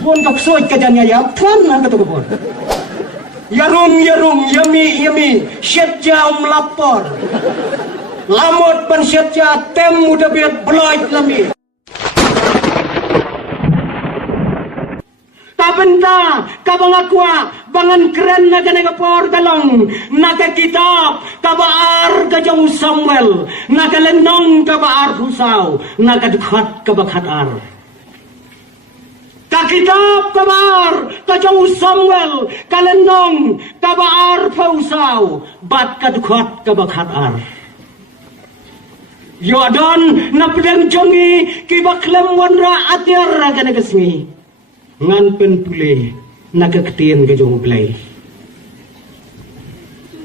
pun kau suai kejanya ya pun nak tu pun. Yarum yami syedja melapor. Lamot ban syedja tem muda biat beloit lami. Benda kabang aqua bangan keren naga por dalong naga kitab kabaar kajong Samuel naga lenong kabaar husau naga dukhat kabakhatar ka kitab kabaar kajong Samuel kalenong kabaar pausau bat kadukhat kabakhatar yodon napdeng jongi kibaklem wanra atyar naga nagasmi ngan pen pule naga ketien ke jong play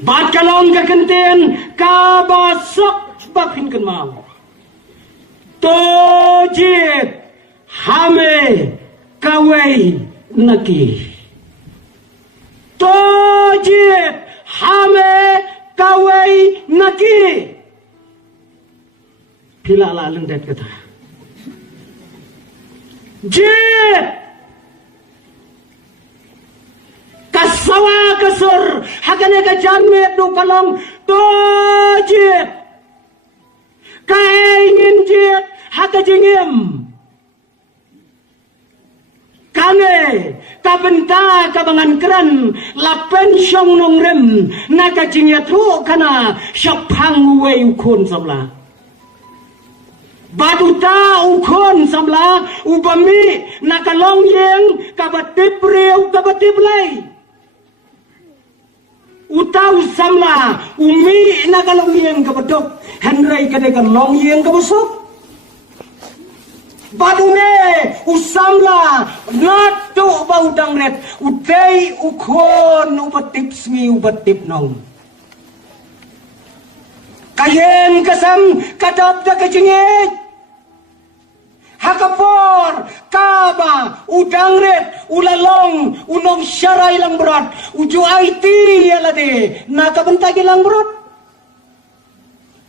bat kalong ke kentien ka basok bapin kan mau tojit hame kawai naki tojit hame kawai naki pila la lendet kata jit kasawa kasur hagane ka janmet do kalong tojit kaingin jit haga jingim kane kabenta kabangan keran lapen syong nong rem naga jingyat hu kana syapang wei ukon samla baduta ukon samla ubami nakalong yeng kabatip riu kabatip lay utau samla umi nakalong yeng kabadok henry kadekan long yeng kabasok badune usamla natu baudang ret utei ukon ubatip smi ubatip nong kayen kasam kadap da kajingit hakapor kaba udang red ulalong unong syarai lang berat uju IT alade nakabentagi lang berat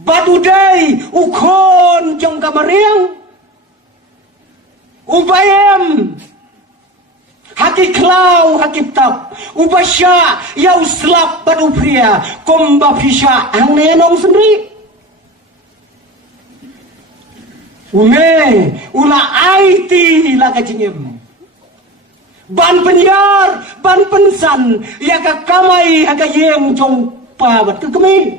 badudai ukon jong kamariang ubayam haki klau hakip tap ubasya yau slap badu pria komba fisya ang nenong sendiri ume ula IT la kajingem ban penyiar ban pensan ya ka kamai haga yeng jong pa bat kemi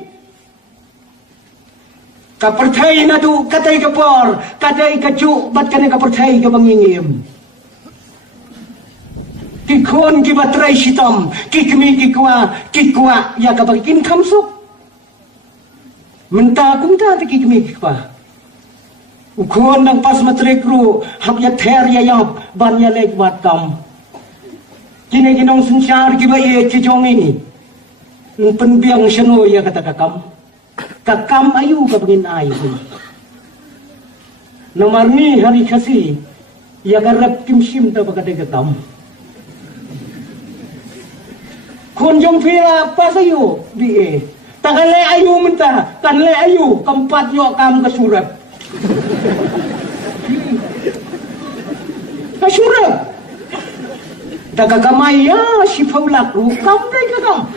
ka perthai na du katai ka por katai ka ju bat kane ka perthai ka bangingem ki khon ki batrai sitam ki kemi ki kwa ya ka bakin khamsuk menta kumta ki kemi ki kwa ukon nang pas matrik ru hab ya ther ya yap ban ya lek wat kam kini ginong sunsyar ki ba ye ki jong ini pen biang seno ya kata kakam ayu ka bangin ay nomor ni hari kasi ya garap kim sim ta ba kata kakam kon jong pira pas ayu di e takale ayu menta kanle ayu kampat yo kam ka surat kasyura daga kamaya si faulak rukam kakam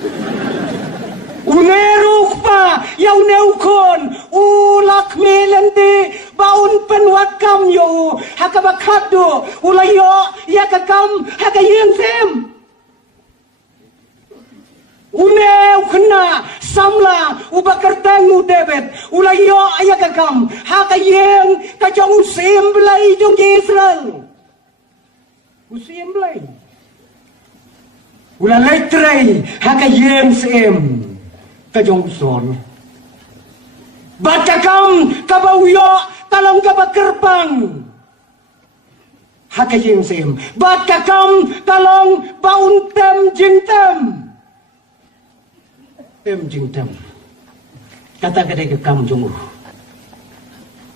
uneruk pa yaw neukon ulak melente baun penwat kam yo hakabakado ulayo yakakam hakayen sem unew kena samla ubakartangu debet ulayo ayakakam hakayeng kajong usim belai jong Israel usim belai ulalay tray hakayeng sem kajong son batakam kabawyo talong kabakerpang hakayeng sem batakam talong bauntem jintem jingtam kata kadai ke kam jong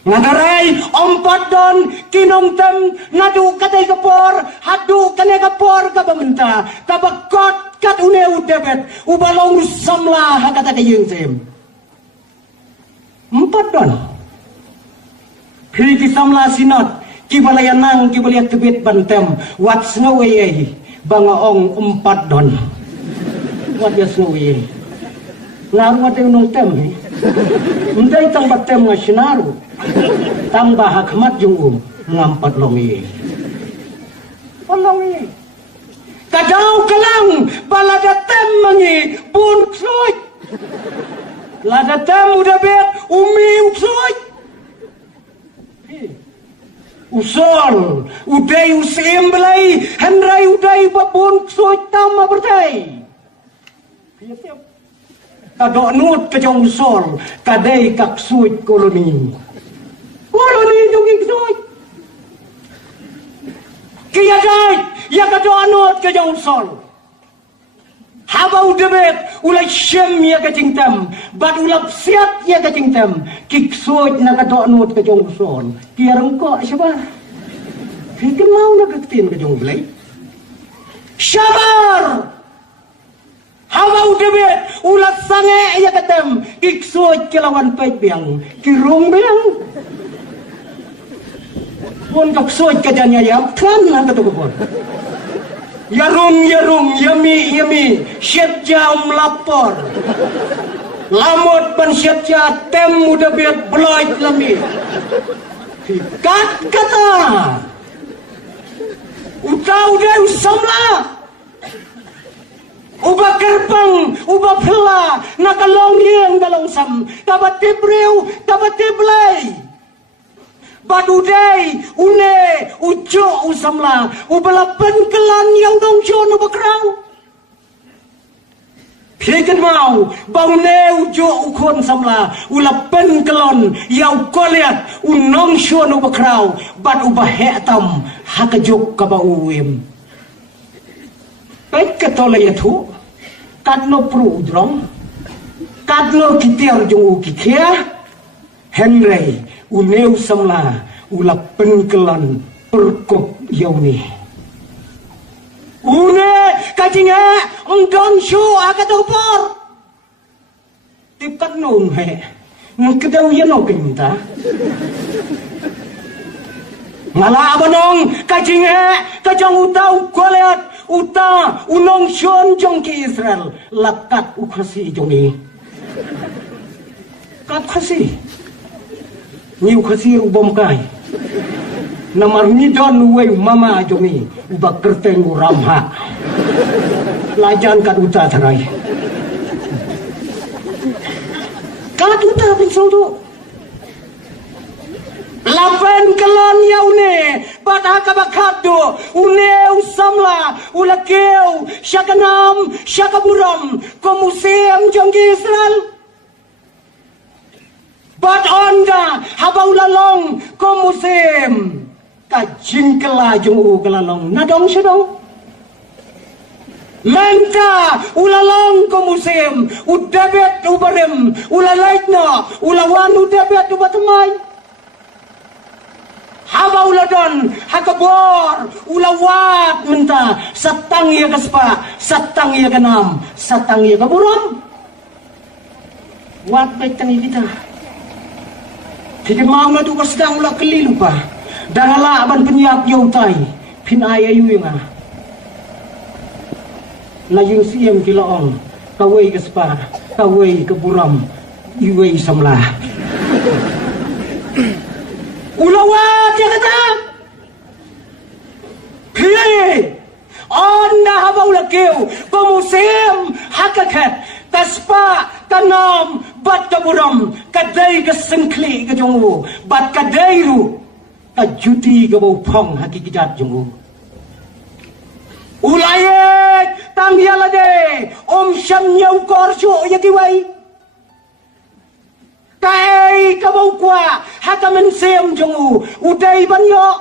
ngadarai ompat don kinong tem nadu kadai ke por hadu kane ke por ka bamenta ka bakot kat une udebet ubalong samla kata kayeng sem empat don Hiki samla sinot Kibalayanang kibalia tebet bantem wat snow banga ong 4 don. Wat ya snow ngaru wat nong tem Mendai tang batem nga sinaru tambah hakmat jung ngampat longi. Longi. Kadau kelang balada tem mangi bun ksuj. Lada tem udah bet umi uksuj. Usol udai usim belai hendrai udai babun ksuj tama berdai. Kadok nut ke jong usol kadai kak suj koloni. Koloni jong ksuj. Kia dai ya kadok nut ke jong usol. Habau debet ulai syem ya ke jingtam bad ulap siat ya ke jingtam kiksuj na kadok nut ke jong usol. Kia rengkok sabar. Kita mau nak ketin ke jong belai. Sabar. Habau debet ulat sange ya ketem kiksuj ke lawan pait biang kirung biang. Pun kiksuj ke janya yam kan lah ketu pun. Yarung yami syet jam lapor. Lamot ban syet ja tem muda bet beloit lami. Kat kata. Utau deu samla. Uba gerbang, uba pela, nakalong riang dalong sam, tabat tibreu, tabat tiblay. Badudai, une, ujo usamla, ubala penkelan yang dong jon ubakrau. Pikan mau, baune ujo ukon samla, ula penkelon, yang koliat, unong jon ubakrau, bad ubah hetam, hakajuk kabauim. Baik ketoleh itu, kadno pru udrong, kadno kitir jung ukikia, Henry uneu samla ula penkelan perkop yauni. Une kajinga ongdong shu akatopor. Tipat nun he, ngkedau yano kinta. Ngala abanong kajinga kajang utau kualiat uta unong shon jong ki Israel lakat ukhasi jongi. Kat khasi. Ni ukhasi ubom kai. Namar ni don uwe mama jongi ubak kerteng uramha. Lajan kat uta tarai. Kat uta pinsau tu. Lapen kelon yaune pada kabakado une usamla ulakeu syakanam syakaburam komusem jonggi Israel bad onda habaulalong komusem kajingkela jong kelalong nadong sedong menta ulalong komusem udabet ubarem ulalaitna ulawan udabet ubatamay haba uladon hakabor ulawat menta satang ya kaspa satang ya kanam satang ya kaburam wat baitang kita tidak mau tu kasdang ulah kelilu pa dangala ban penyiap yautai pin ayayu nga layung siem kilaong kawai kaspa kawai kaburam iwei samlah ulawat ya kata pilih onda haba ulakeu komusem hakakat taspa kanam bat kaburam kadai kesengkli ke jongu bat kadairu kajuti ke bau pong hakikat jongu ulayek tangyalade om syam nyau korsyo yakiwai kai kabau kwa haka mensem jongu udai banyo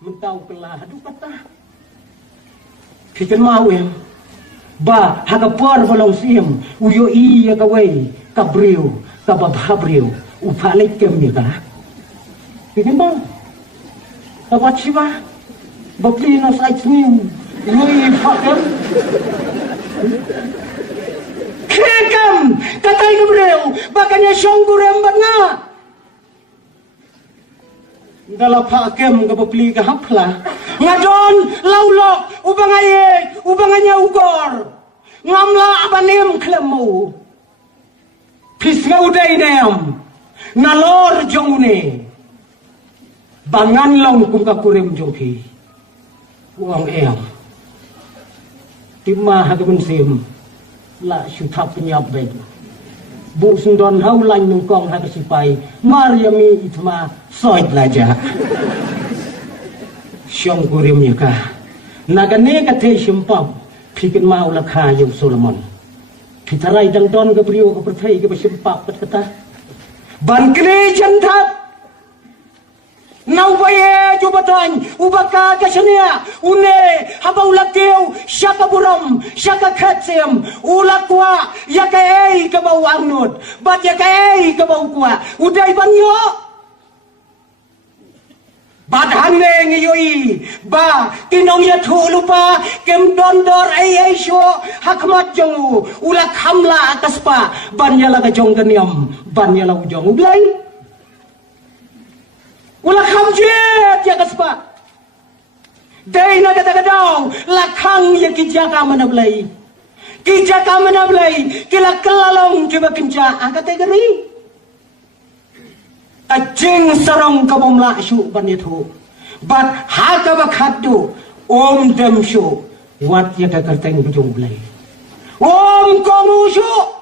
mentau kelah adu kata kikan mau em ba haka por bolong siem uyo iya kawai kabriu kababhabriu upalek kem ya ka kikan bang kapat siba baplinos aitsniu lui fakem Kekam, katay Gabriel, baka niya siyang guremban nga. dalam pakem ke beli ke hapla ngadon laulok ubanganya ugor ngamla abanem klemu pisga udai nem nalor jongune bangan long kum ka kurem jongki uang em timah hagamen sim la syuthap penyap baik bu sundon hau lain nungkong hagasipai Maryami itma soit laja syong kurim yaka nagane kate simpam pikin mau lakha yung Solomon pitarai dang don ke brio ke perthai ke simpap pat kata ban kene jantat nau baye jubatan ubaka kasania une habau lakeu syaka buram syaka khatsem ulakwa yakai ke bau angnut bat yakai ke bau kwa udai banyo bat hanne ngiyoi ba tinong ya thu lupa kem dondor ai sho hakmat jongu ulak hamla atas pa ban yala ka jong geniam ban yala ujong ublai ulah kamjet ya kaspa dai na kata-kata lakang ya kijaka mana belai kila kelalong coba kenca kategori ajeng sarong kabom la syu ban itu bat haka bakhadu om dem syu wat ya kakarteng bujung belai om komu syu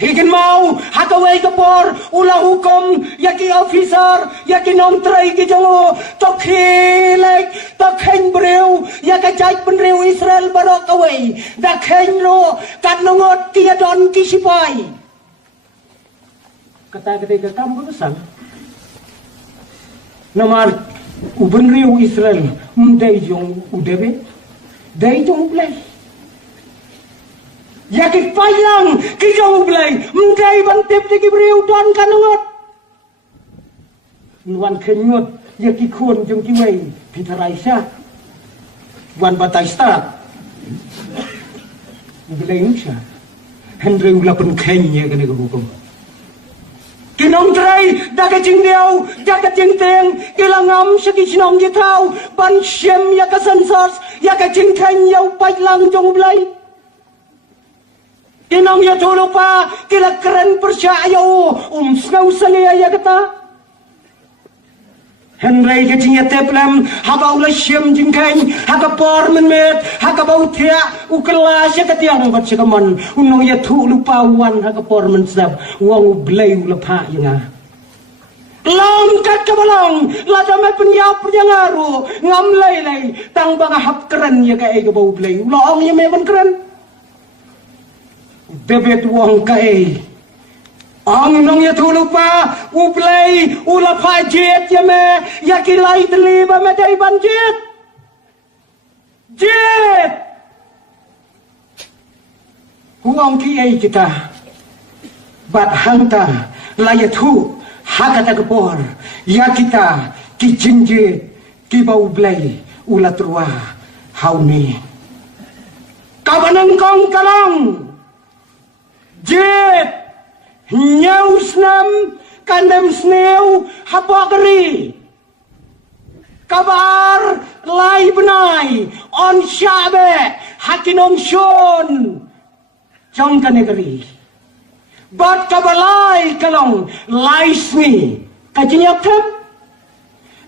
Hikin mau hakawai kapor ulah hukum yaki officer yaki nom trai ki jongo tokhilek tokhen breu yaka jaj penreu Israel barok away dakhen lo kanongot kia don kisipai kata ketika kamu besar nomor ubenreu Israel mdai jong udebe dai jong play Yakit payang kijong belai mendai bantip di beriu don kanungot nuan kenyut yaki kun jong kiwei pitaraisha wan batai start belai insya hendre ula pun kenya kena hukum kinong trai daga jingdeu daga jingteng kilangam segi sinong jitau ban syem yaka sensors yaka jingkeng yau paylang jong belai Inong ya tolo pa kila keren percaya sngau salia ya kata Henry ke jinga teplam haba ula syem jingkain haka por menmet haka bau tia ukela ya katiang bat sekaman unong ya tolo pa wan haka por mensab wang ublay ula pa yanga Long kat kabalong lada me penyap penyangaru ngam lay tang banga hap keren ya ka ega bau blay ulong ya me ban keren Debet wong kai ang nong ya tulupa uplay ulapa jet ya me yakilai deliba me dai banjet jet huang ki ai kita bat hanta layatu hakata kepor ya kita ki jinjet ki bau blay ulatrua hauni kabanang kong kalong Jet nyausnam kandam sneu hapokri kabar lai benai on syabe hakinom shon jong kanegeri bat kabalai kalong laisni kajinyap tem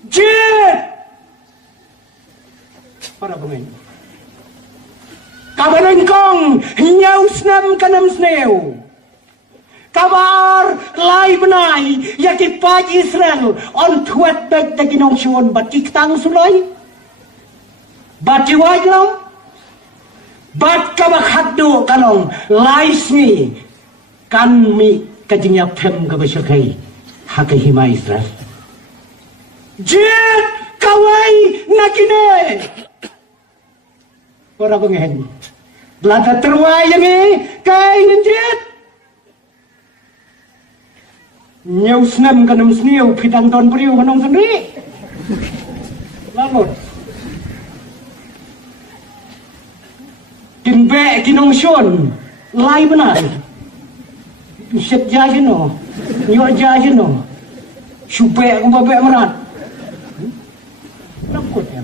jet para pemain Kabanengkong nyausnam kanam sneu kabar lai benai yaki paj Israel on tuat baik taginong shon bat kiktang sulai bat jiwajlam bat kabak haddo kalong laisni kan mi kajinyap tem kabasyakai hakai hima Israel jet kawai nakine Ora pengen belata terwayang kai nenjet nyausnam kanam sniu pitang ton priu kanong sendiri lalu kimbe kinong shon lai benar set jajeno nyo jajeno Syubek aku babek merat. Nakut ya.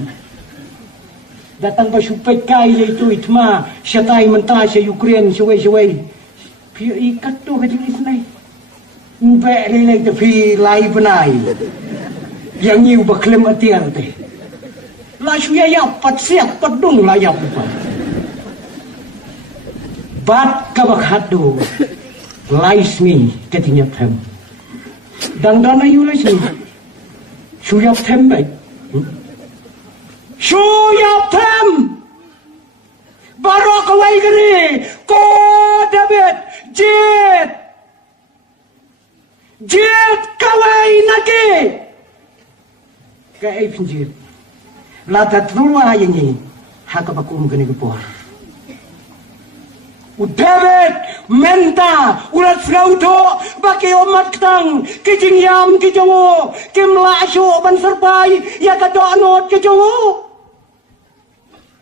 Datang ba syubek kai itu itma, syatai mentah sya Ukraine syawai. Pia ikat tu kajing isnai. Mbek lelai tepi lai benai. Yang niu baklem atiar teh. La syuya yapat siap pedung la yapat. Bat kabakado. Lais ni katinya them. Dang dana yu lais ni. Syuyap them baik. Syuyap them. Barok kawai geri. Ko David. Jit kawai nagi. Kai pinjit. Lata trua yang hakabakum gani gepor. David menta ulat serauto bagi umat ketang kijing yam kijongo kimla asyo ban serpai ya kado anot kijongo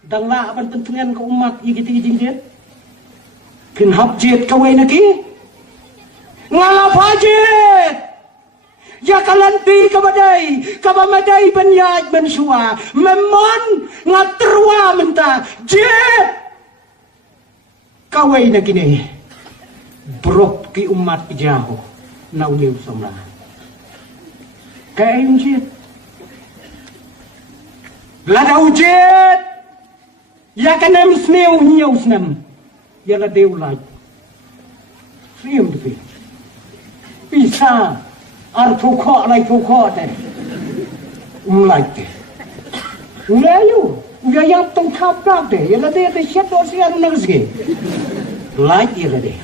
dang la ban pentungan ke umat igiti kijing jet kin hap jet kawai naki ngalap jet ya kalanti kabamadai banyaj bensua memon ngaterwa menta jet kawai na gini brok ki umat jauh na uliw samla kaya yung jit lada ujit ya kanam snew nyaw snam ya la dew laj siyem dupi isa ar pukho lay pukho te laj te ulayo Gaya tong kaprak deh, ya lade te shet dosi anu nangsi. Light ya lade.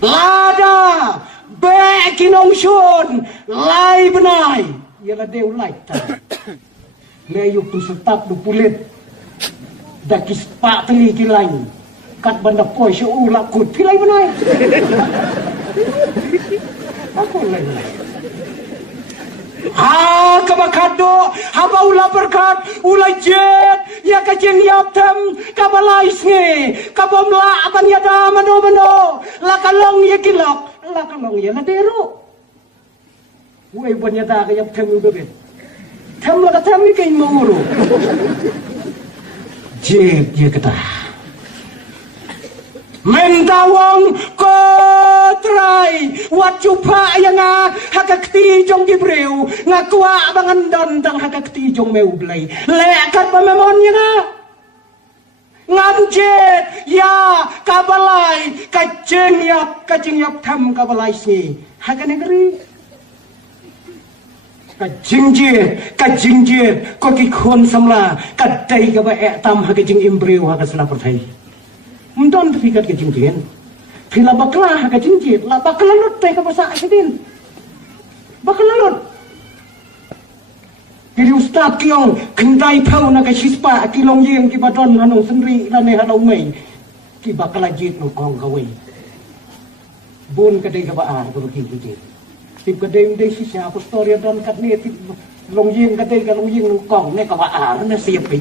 Lada be kinong shun, lai benai. Ya lade light ta. Leyu tu setap du pulit. Dakis pak teli kilai. Kat banda koi syu lakut pilai benai. Aku lai benai. Ha kabakado haba ula berkat ula jet ya kajeng yaptem kabalai snge kabomla aban yada mano la kalong ya kilap la kalong ya ladero wei bon yada ka yaptem u bebe tem la tem ni kay manguro jet ya kata mentawang kotrai wat jupa yang hakakti jong gibreu ngakwa abangan don tang hakakti jong meublay lekat pamemon yang ngamjet ya kabalai kajeng yap tham kabalai si hakan negeri kajingjit koki khon samla kadai ka ba tam hakajing imbreu hakasla perthai Mendon terpikat ke jingkin. Bila baklah ke jingkit, lah bakal lalut teh ke pasal asidin. Bakal lalut. Jadi ustaz kiong kendai pau nak sispa kilong yeng ki badon hanong sendiri lane hanong mai. Ki bakal ajit no kong kawe. Bun kadai ka baan ko ki jingkit. Tip kadai ndai sisa apostoria don kat ni tip long yeng kadai ka long yeng no kong ne ka baan na siap pe.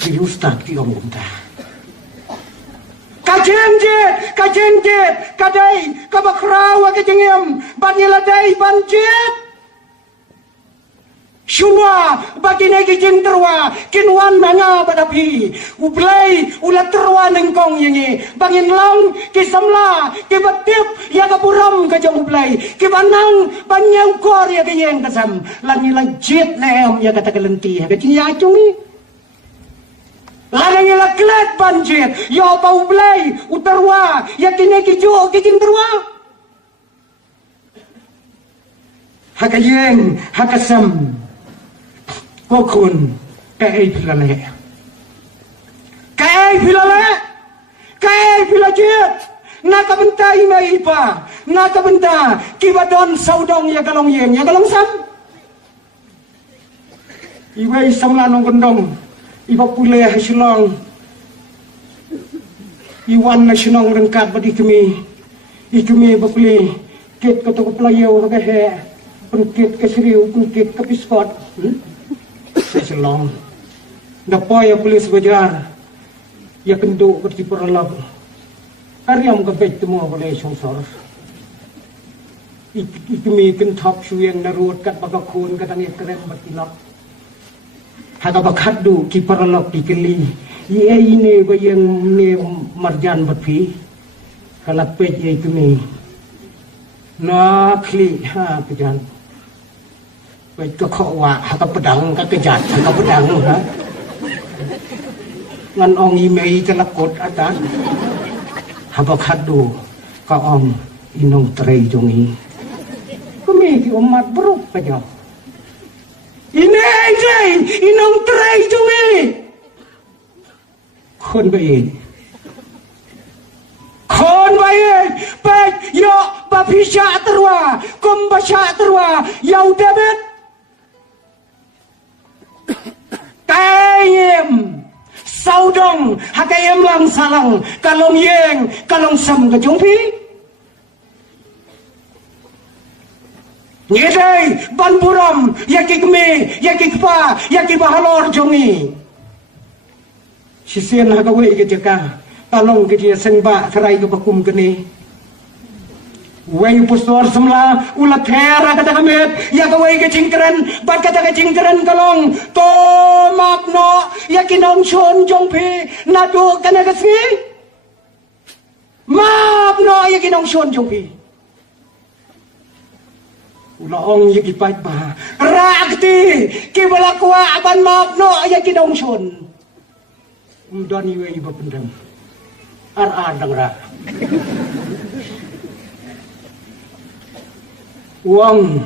Jadi ustaz ki om unta. Kajenjet, kadai, kabakrawa kajengem, baniladai banjet. Semua bagi negi jenterwa, kinwan nanga badapi, ublay, ulat terwa nengkong yengi, bangin lang, kisamla, kibatip, ya kapuram kajang ublay, kibanang, banyang kor ya kayeng kasam, langilang jet neem ya kata kelenti, ya kajing yacungi. Ladang ila klet banjir, ya bau belai, utarwa, ya kini kijo, kijing terwa. Hakayeng, hakasam, kokun, kai pilale. Kai pilajit, nakabentai maipa, nakabenta, kibadon saudong ya galong yeng, ya galong sam. Iwai samla nong gondong. Iba pulih hasilong Iwan nasionong rengkat badi kami Ikumi bapuli Kit ketuk pelayaw kahe Pengkit keseriu Pengkit kepiskot Hasilong Dapoy ya pulis bajar Ya kenduk berti peralab karyam ka bet mo boleh songsor ikmi ken thap suyeng narut kat bagakun kadang ekrem batilak haga bakhadu ki paralok ki keli ye ine bayang ne marjan batpi kalak pej ye ikmi na kli ha kejan pej ka khwa haga pedang ka kejat haga pedang ha ngan ong imei kalakot atan habakadu ka ong inong trei jongi kami ki umat beruk kaja ini inong trei jongi kon bae pek yo bapisha terwa kumbasha terwa yau debet kayem saudong hakayem lang salang kalong yeng kalong sam ka jongpi ngedai banpuram yakikme yakikpa yakibahalor jongi sisen hakawe ke jaka talong ke dia sengba serai ke bakum kene wei pustor semla ulat hera kata kamet ya kawai ke cingkeren bat kata ke cingkeren kalong to makno yakinong shon jongpi nadu kana kasni makno yakinong shon jongpi ulaong yaki pait ba rakti kibalakwa aban makno yakinong shon umdani wei bapendam ar ra uang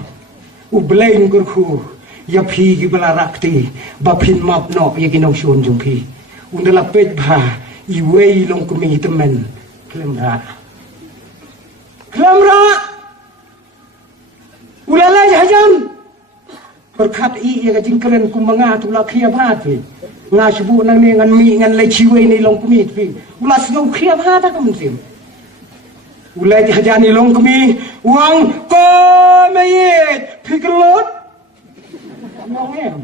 ublain kurku ya phi ki balarakti bapin mapno ya kinong shon jungki undala pet ba iwei long kumi temen klemra ulala jajan berkat i ya jingkeren kumanga tula khia bhati ngasbu nang ne ngan mi ngan le chiwei ni long kumi pi ulas ngau khia bhata kamsim ulai hajani long kami uang ko mayit pikelot ngongem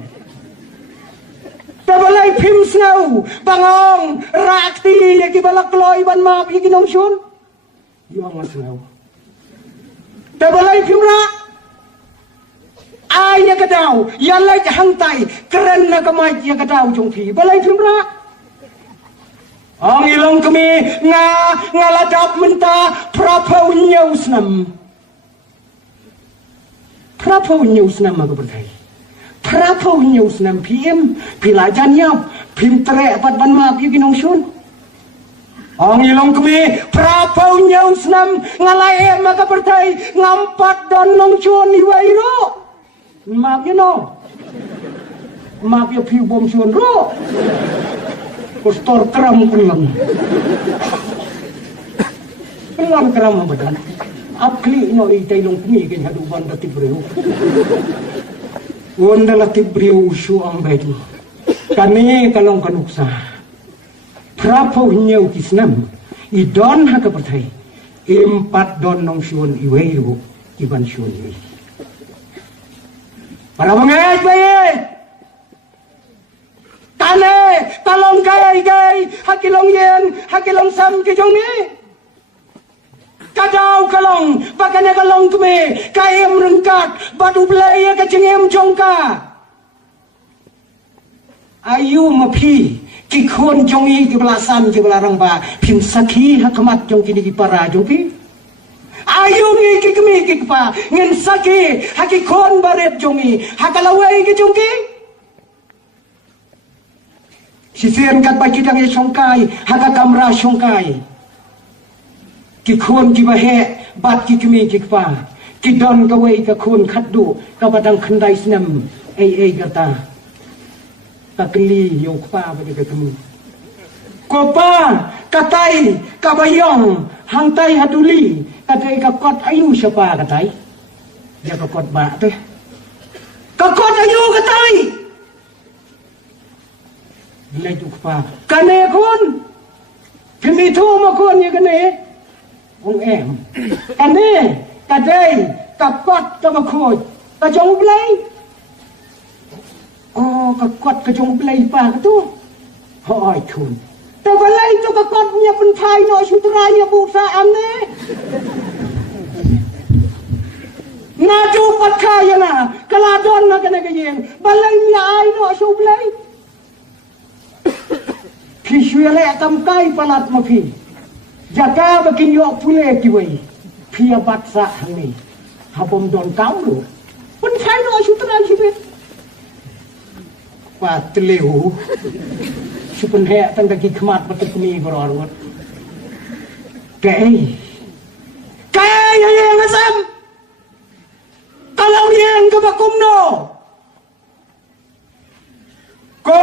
tabalai phim snow bangong rakti yaki balak loy ban map yaki nong shun yuang snow tabalai phim ra ai ya kadau yalai hangtai keren na kamai ya kadau jong thi balai phim ra ang ilong kami ngaladap menta prapaw nyusnam aku berkai prapaw nyusnam pim pilajan yap pim tere pat ban map yaki nong shun ang ilong kami prapaw nyusnam ngalai maka berkai ngampat don nong shun iwairo map you know map ya piu bom shun ro postor keram kelam badan apli no itai long kumi ke hadu banda tibreu wonda la tibreu shu ambedi kami kalong kanuksa prapo nyau kisnam idon haka pertai empat don nong shun iweiru iban shun iwei para banget baik tane talong gay hakilong yen hakilong sam ke jongi kadau kalong bakane kalong keme kaem rengkat batu belaya ke cengem jongka ayu mapi ki khon jongi ki belasan ki belarang ba pim sakhi hakmat jongki di para jongpi ayu ngi ki kemi ki pa ngen sakhi haki khon baret jongi hakalawai ke jongki sisian kat baki dang songkai haka kamra songkai ki khon ki bahe bat ki kemi ki pa ki don ka wei ka khon khaddu ka badang khandai snam ei gata ka kli yo pa ba ka kemi ko pa katai ka bayong hangtai haduli katai ka kot ayu siapa katai dia ka kot ba teh ka kot ayu katai Bilai pa kane kon kami thu ma kon ya kane ong em kane kadai kapat ka ma khoj ka jong bilai ka kot ka jong bilai pa ka tu hoi thun แต่ว่าไล่เจ้ากกฎเนี่ยเป็นไทยหน่อยชุดรายเนี่ยบูชาอันนี้นาจูปัดขายนะกลาดอนนะกันนะกันยังบัลลัยมีไอ้หน่อยชุบเลยพี่ช่วยเลยทำไก่ปลัดมาพี่จะกล้าไปกินยอกผู้เล่กี่วันพี่บัดสะหังนี้หาผมโดนเก้าหรือเป็นไทยหน่อยชุดรายชีวิตว่าตะเลวชุบเป็นแห่ตั้งแต่กี่ขมัดมาตุกมีบรอรวดแกยังนะซ้ำkalau yang kebakum no ko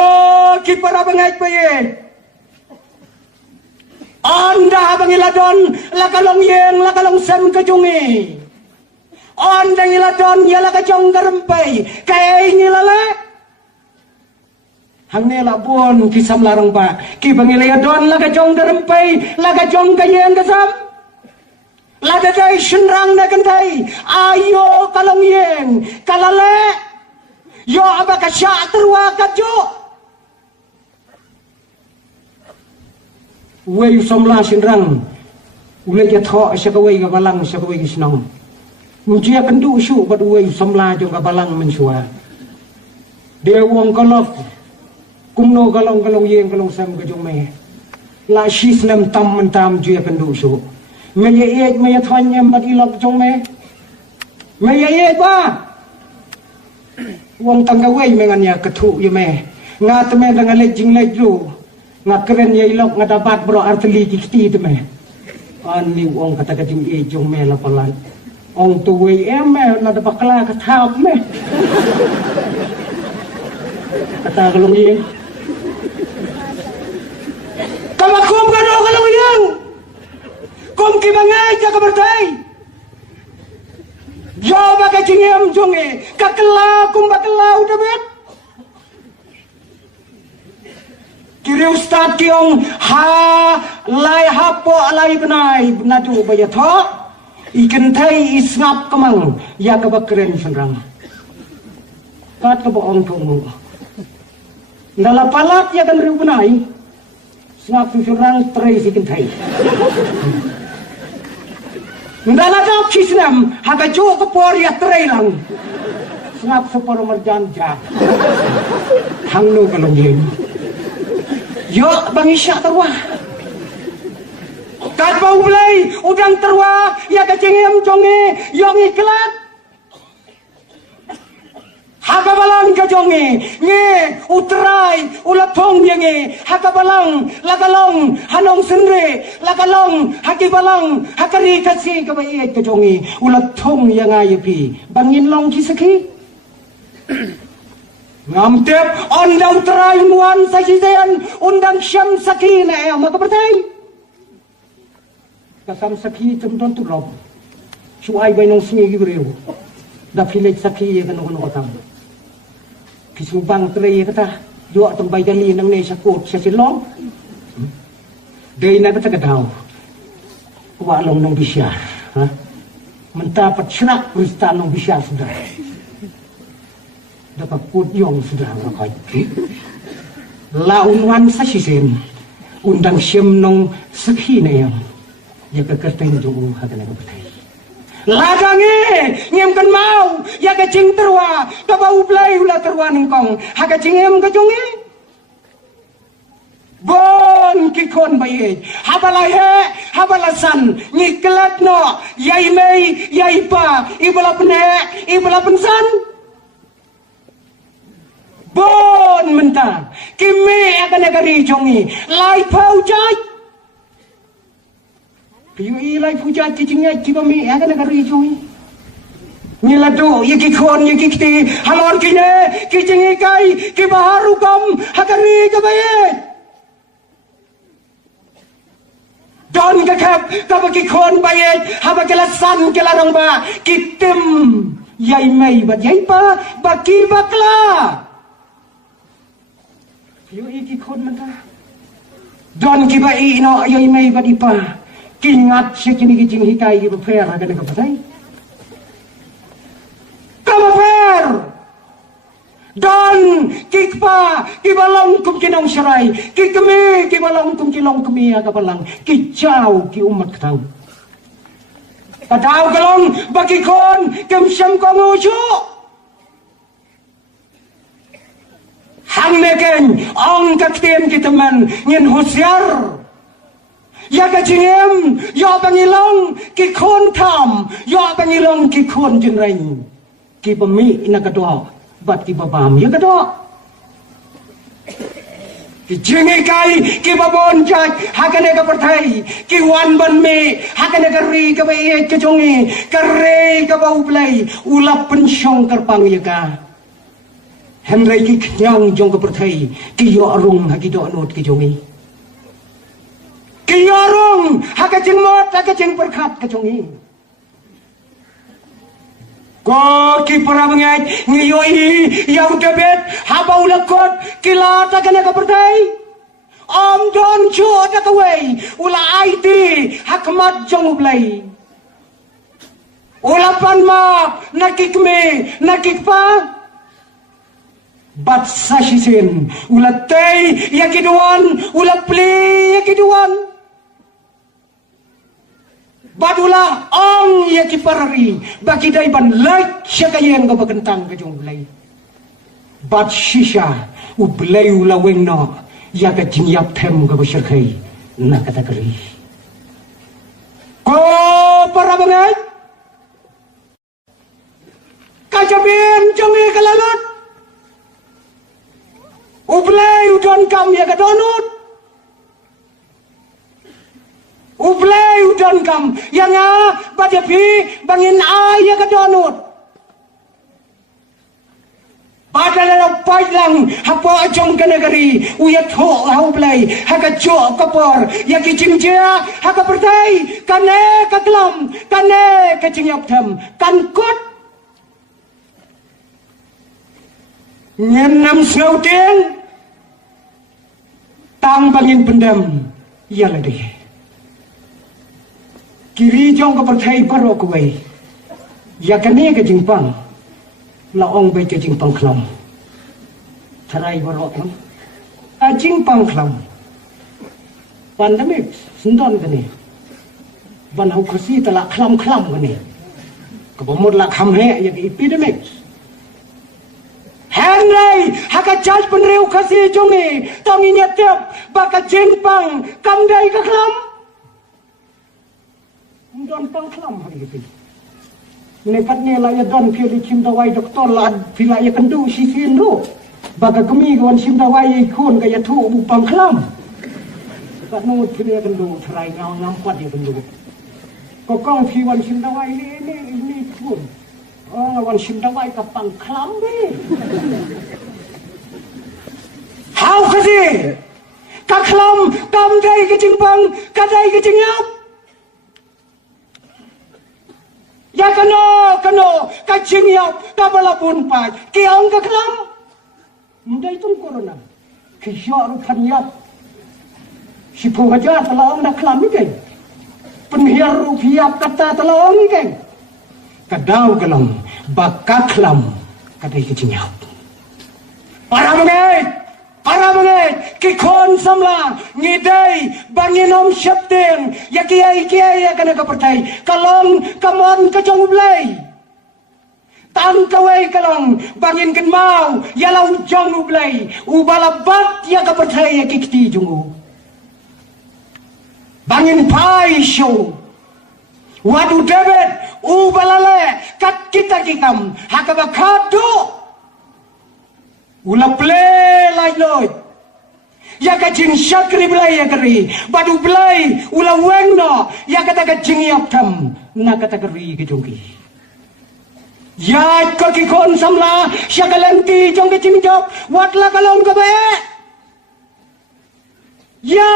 kipara bangay paye anda bangiladon lakalong yang lakalong sam kajungi anda ngiladon ya lakajong garempay kay ngilala hang nela bon kisam larang pa ki bangiladon lakajong garempay lakajong kayeng kasam lada day shenrang na kanday ayo kalong yeng kalale yo abaka sya terwa kajo way somla shenrang ulay ya tho sya ka way ka balang sya ka way kisnong mujia kandu syu bad way somla jo ka balang mensua dewong kalok kumno kalong yeng kalong sam ka jong me la shislam tam mentam jia kandu syu mày ê mày thôi em bắt đi lọc trong mày ê ba uang tangga way mày nganya kethu ya mày ngat mày dengan lejing leju ngat keren ya ilok ngat dapat bro arteli kiti tu mày ani uang kata kajing e jong mày lapalan ong tu way em mày na dapat kala kathap mày kata kalong yen kamakum kado kalong yen kum kibangai jaga bertai jawab ke cingem jonge kakela kum bakela udah bet kiri ustad kiong ha lai hapo lai benai benadu bayatho ikan thai isngap kemang ya kebakeren senrang kat ke boong tumu ndala palat ya kan riu benai snap senrang trai ikan thai ndala dap kisnam haga jo ko por ya trailang snap super marjan ja hangno kalong yin yo bang isya terwa kat bau blai udang terwa ya ka cengem jonge yong iklat haga balang ka jonge nge utrai ulathong yenge haga balang lagalong hanong senre lagalong haki balang hakari kasi ka bai ka jonge ulathong yanga yepi bangin long kisaki ngamtep ondang utrai muan sajian undang syam sakina ya maka bertai kasam saki temton tu rob suai bainong singi gibreu da village saki ya kan ono katam kisubang tray kata yo tambay dali nang ne sakot sa silong day na kata kadaw walong nang bisya ha mentapat snak krista nang bisya sudah dapat put yong sudah makai launwan sa sisen undang syem nang sakhi na yang ya kekerteng jo hagan ka patay ladange ngem kan mau ya ka cing terwa ka bau blai ula terwa ningkong ha ka cingem ka jonge bon ki kon baye habala he habala san ngiklat no yai mei yai pa ibala pne ibala pensan bon menta kimi akan negari jonge lai pau jai piui lai puja cicingnya ciba mi akan negari jonge Nilado, yaki kon, yaki kiti, halor kine, kicingi kai, kibaharu kam, hakari kabaye. Don kakap, kabaki kon baye, habakelasan kelarang ba, kitim, yai mai bat yai pa, baki bakla. Yo yaki kon mata. Don kibai no yai mai bat ipa, kingat sikini kicingi kai kibaper akan nagapatai. Kamu fair, don kikpa kibalong kum kinong syarai kikemi kibalong kum kilong kemi aga balang kijau ki umat ketau kadau kalong bagi kon kem syam kong uju hang neken ong kaktiem kiteman ngin husyar ya ka jingem ya bangilong ki khon tham ya bangilong ki khon jinrain ki bami ina kadwa bat ki babam ya kadwa ki jinge kai ki babon jaj hakane ka perthai ki wan ban me hakane ka ri ka bai ke jongi ka re ka bau play ulap pensyong karpang ya ka henrai ki knyang jong ka perthai ki yo arung haki do anot ki jongi ki yo arung haka jingmot haka jing perkhat ka jongi ko ki para mengai ngiyoi yang debet haba ulakot kila takana ka pertai om don chu takawai ula IT hakmat jong ublai ula panma nakikme nakikpa bat sashisin ula tei yakiduan ula pli yakiduan badula ong ya kiparari bagi daiban like syakayeng ka bagentang ka jong blay bat shisha ublay ulaweng no ya ka jinyap them ka basyakay na katakari ko para banget kajabin jongi kalalot ublay udon kam ya ka donut ublay udon kam yang pada pi bangin ayah ke donut pada dalam pajang apa ajong ke negeri uyat ho ublay haka jo kapor ya kijimjia haka pertai kane kaklam kane kecingap tham kan kot nyenam snauting tang bangin pendam ya ladih kiri jong ka perthai baro kuai ya kane ka jingpang la ong be ka jingpang khlam tharai baro kan a jingpang khlam pandemic sundon kane ban hau khasi tala khlam kane ka bomod la kham he ya epidemic henry haka jaj penreu khasi jongi tongi nyatep baka jingpang kamdai ka khlam don pangklam hari itu. Nekatnya lah ya don pilih cimdawai doktor lah pilih ya kendu sisin lu. Baga kami kawan cimdawai ikon kaya tu pangklam. Kat nut pilih kendu terai ngau ngampat ya kendu. Kokong piwan cimdawai ini ikon. Oh wan cimdawai ka pangklam ni. How kasi? Kaklam kamdai kecimpang kadai kecinyap. Ya kano kacing yap kabalapun pai kiong kaklam mundai tung corona kisya rupan yap si pengajar telah nak kelam ni kan penhiar rupiah kata telah ni kan kadau kelam bakak kelam kadai kacing yap para mengai kikon samla ngidai banginom syapting ya kiai ya kana kapertai kalong kamon kacong ublay tang kawai kalong bangin kan mau ya lau jong ublay ubalabat ya kapertai ya kikti jungu bangin pai show wadu debet ubalale kat kita kikam hakabakadu ula play lai loy ya ka jing syakri blai ya keri badu blai ula wengno ya kata ka jing yap tham na kata keri ke jongki ya ka ki kon samla syakalenti jong ke jing job wat la kalong ka bae ya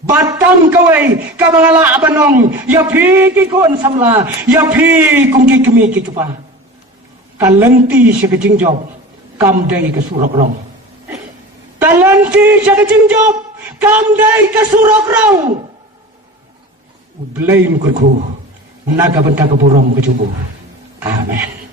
batang kawai kamala abanong ya phi ki kon samla ya phi kum ki kemi ki tupa kalenti siya kecing job kamday ka surok rong kalenti siya kecing job kamday ka surok rong blame ko nagabanta ka burong ka jubo amen.